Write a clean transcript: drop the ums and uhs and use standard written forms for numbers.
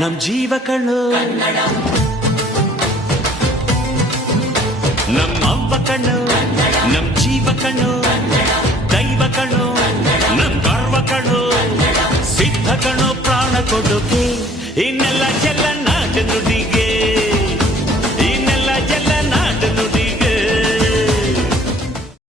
ನಮ್ ಜೀವ ಕಣ್ಣು ನಮ್ಮ ಅವ್ವ ಕಣ್ಣು ನಮ್ ಜೀವ ಕಣ್ಣು ದೈವ ಕಣ್ಣು ನಮ್ ಗರ್ವ ಕಣ್ಣು ಸಿದ್ಧ ಕಣ್ಣು ಪ್ರಾಣ ಕೊಡೋಕೆ ಇನ್ನೆಲ್ಲ ಎಲ್ಲ